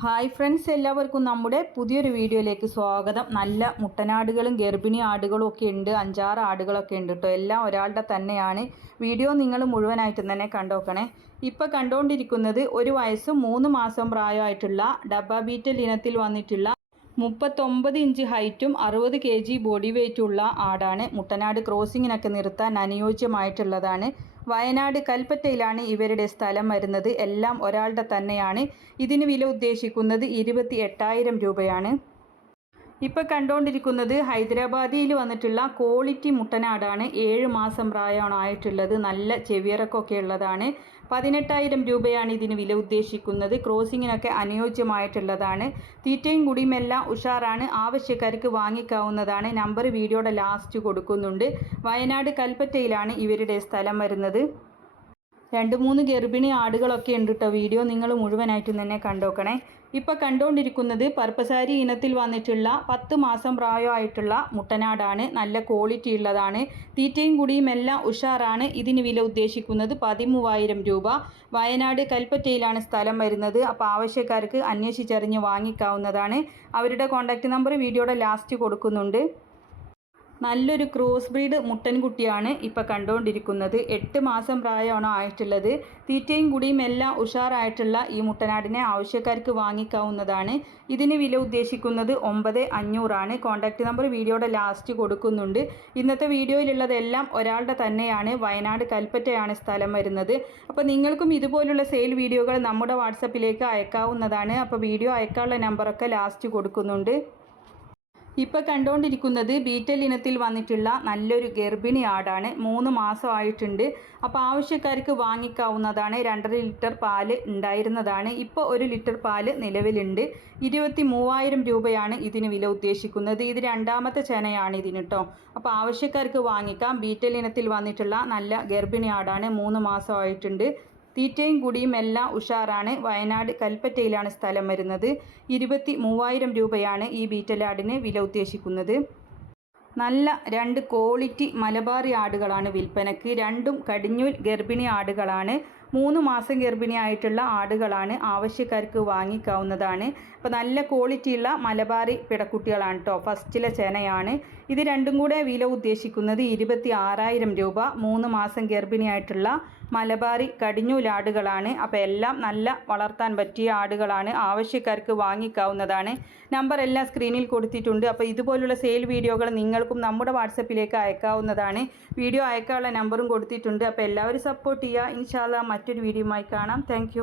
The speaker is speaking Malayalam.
ഹായ് ഫ്രണ്ട്സ് എല്ലാവർക്കും നമ്മുടെ പുതിയൊരു വീഡിയോയിലേക്ക് സ്വാഗതം. നല്ല മുട്ടനാടുകളും ഗർഭിണി ആടുകളും ഒക്കെ ഉണ്ട്. അഞ്ചാറ് ആടുകളൊക്കെ ഉണ്ട് കേട്ടോ എല്ലാം ഒരാളുടെ തന്നെയാണ്. വീഡിയോ നിങ്ങൾ മുഴുവനായിട്ടും തന്നെ കണ്ടോക്കണേ. ഇപ്പോൾ കണ്ടുകൊണ്ടിരിക്കുന്നത് ഒരു വയസ്സും മൂന്ന് മാസം പ്രായമായിട്ടുള്ള ഡബ്ബ ബീറ്റൽ ഇനത്തിൽ വന്നിട്ടുള്ള മുപ്പത്തൊമ്പത് ഇഞ്ച് ഹൈറ്റും അറുപത് കെ ജി ബോഡി വെയ്റ്റുള്ള ആടാണ്. മുട്ടനാട് ക്രോസിങ്ങിനൊക്കെ നിർത്താൻ അനുയോജ്യമായിട്ടുള്ളതാണ്. വയനാട് കൽപ്പറ്റയിലാണ് ഇവരുടെ സ്ഥലം വരുന്നത്. എല്ലാം ഒരാളുടെ തന്നെയാണ്. ഇതിന് വില ഉദ്ദേശിക്കുന്നത് ഇരുപത്തി രൂപയാണ്. ഇപ്പോൾ കണ്ടുകൊണ്ടിരിക്കുന്നത് ഹൈദരാബാദിയിൽ വന്നിട്ടുള്ള ക്വാളിറ്റി മുട്ടനാടാണ്. ഏഴ് മാസം പ്രായമാണ് ആയിട്ടുള്ളത് നല്ല ചെവിയറക്കൊക്കെ ഉള്ളതാണ്. പതിനെട്ടായിരം രൂപയാണ് ഇതിന് വില ഉദ്ദേശിക്കുന്നത്. ക്രോസിങ്ങിനൊക്കെ അനുയോജ്യമായിട്ടുള്ളതാണ്. തീറ്റയും കുടിയുമെല്ലാം ഉഷാറാണ്. ആവശ്യക്കാർക്ക് വാങ്ങിക്കാവുന്നതാണ്. നമ്പർ വീഡിയോയുടെ ലാസ്റ്റ് കൊടുക്കുന്നുണ്ട്. വയനാട് കൽപ്പറ്റയിലാണ് ഇവരുടെ സ്ഥലം വരുന്നത്. രണ്ട് മൂന്ന് ഗർഭിണി ആടുകളൊക്കെ ഉണ്ട് കേട്ടോ വീഡിയോ? നിങ്ങൾ മുഴുവനായിട്ടും തന്നെ കണ്ടോക്കണേ. ഇപ്പോൾ കണ്ടുകൊണ്ടിരിക്കുന്നത് പർപ്പസാരി ഇനത്തിൽ വന്നിട്ടുള്ള പത്ത് മാസം പ്രായമായിട്ടുള്ള മുട്ടനാടാണ്. നല്ല ക്വാളിറ്റി ഉള്ളതാണ്. തീറ്റയും കുടിയും എല്ലാം ഉഷാറാണ് ഇതിന് വില ഉദ്ദേശിക്കുന്നത്. പതിമൂവായിരം രൂപ. വയനാട് കൽപ്പറ്റയിലാണ് സ്ഥലം വരുന്നത്. അപ്പോൾ ആവശ്യക്കാർക്ക് അന്വേഷിച്ചറിഞ്ഞ് വാങ്ങിക്കാവുന്നതാണ്. അവരുടെ കോൺടാക്റ്റ് നമ്പർ വീഡിയോയുടെ ലാസ്റ്റ് കൊടുക്കുന്നുണ്ട്. നല്ലൊരു ക്രോസ് ബ്രീഡ് മുട്ടൻ കുട്ടിയാണ് ഇപ്പോൾ കണ്ടുകൊണ്ടിരിക്കുന്നത് എട്ട് മാസം പ്രായമാണോ ആയിട്ടുള്ളത്. തീറ്റയും കുടിയും എല്ലാം ഉഷാറായിട്ടുള്ള ഈ മുട്ടനാടിനെ ആവശ്യക്കാർക്ക് വാങ്ങിക്കാവുന്നതാണ്. ഇതിന് വില ഉദ്ദേശിക്കുന്നത് ഒമ്പത് അഞ്ഞൂറാണ്. കോൺടാക്റ്റ് നമ്പർ വീഡിയോയുടെ ലാസ്റ്റ് കൊടുക്കുന്നുണ്ട്. ഇന്നത്തെ വീഡിയോയിലുള്ളതെല്ലാം ഒരാളുടെ തന്നെയാണ്. വയനാട് കൽപ്പറ്റയാണ് സ്ഥലം വരുന്നത്. അപ്പോൾ നിങ്ങൾക്കും ഇതുപോലുള്ള സെയിൽ വീഡിയോകൾ നമ്മുടെ വാട്സപ്പിലേക്ക് അയക്കാവുന്നതാണ്. അപ്പോൾ വീഡിയോ അയക്കാനുള്ള നമ്പറൊക്കെ ലാസ്റ്റ് കൊടുക്കുന്നുണ്ട്. ഇപ്പോൾ കണ്ടുകൊണ്ടിരിക്കുന്നത് ബീറ്റൽ ഇനത്തിൽ വന്നിട്ടുള്ള നല്ലൊരു ഗർഭിണി ആടാണ്. മൂന്ന് മാസമായിട്ടുണ്ട് അപ്പോൾ ആവശ്യക്കാർക്ക് വാങ്ങിക്കാവുന്നതാണ്. രണ്ടര ലിറ്റർ പാൽ ഉണ്ടായിരുന്നതാണ്. ഇപ്പോൾ ഒരു ലിറ്റർ പാൽ നിലവിലുണ്ട്. ഇരുപത്തി മൂവായിരം രൂപയാണ് ഇതിന് വില ഉദ്ദേശിക്കുന്നത്. ഇത് രണ്ടാമത്തെ ചെനയാണ് ഇതിന് കേട്ടോ അപ്പോൾ ആവശ്യക്കാർക്ക് വാങ്ങിക്കാം. ബീറ്റൽ ഇനത്തിൽ വന്നിട്ടുള്ള നല്ല ഗർഭിണി ആടാണ്. മൂന്ന് മാസമായിട്ടുണ്ട് തീറ്റയും കുടിയും എല്ലാം ഉഷാറാണ്. വയനാട് കൽപ്പറ്റയിലാണ് സ്ഥലം വരുന്നത്. ഇരുപത്തി മൂവായിരം രൂപയാണ് ഈ ബീറ്റലാടിന് വില ഉദ്ദേശിക്കുന്നത്. നല്ല രണ്ട് ക്വാളിറ്റി മലബാറി ആടുകളാണ് വിൽപ്പനയ്ക്ക് രണ്ടും കടിഞ്ഞൂൽ ഗർഭിണി ആടുകളാണ്. മൂന്ന് മാസം ഗർഭിണിയായിട്ടുള്ള ആടുകളാണ് ആവശ്യക്കാർക്ക് വാങ്ങിക്കാവുന്നതാണ്. അപ്പോൾ നല്ല ക്വാളിറ്റിയുള്ള മലബാറി പിടക്കുട്ടികളാണ് കേട്ടോ ഫസ്റ്റിലെ ചെനയാണ്. ഇത് രണ്ടും കൂടെ വില ഉദ്ദേശിക്കുന്നത് ഇരുപത്തി ആറായിരം രൂപ. മൂന്ന് മാസം ഗർഭിണിയായിട്ടുള്ള മലബാറി കടിഞ്ഞൂലാടുകളാണ് അപ്പോൾ എല്ലാം നല്ല വളർത്താൻ പറ്റിയ ആടുകളാണ് ആവശ്യക്കാർക്ക് വാങ്ങിക്കാവുന്നതാണ്. നമ്പർ എല്ലാം സ്ക്രീനിൽ കൊടുത്തിട്ടുണ്ട്. അപ്പോൾ ഇതുപോലുള്ള സെയിൽ വീഡിയോകൾ നിങ്ങൾക്കും നമ്മുടെ വാട്സപ്പിലേക്ക് അയക്കാവുന്നതാണ്. വീഡിയോ അയക്കാനുള്ള നമ്പറും കൊടുത്തിട്ടുണ്ട്. അപ്പോൾ എല്ലാവരും സപ്പോർട്ട് ചെയ്യുക. ഇൻഷാല്ല മറ്റൊരു വീഡിയോയുമായി കാണാം. താങ്ക്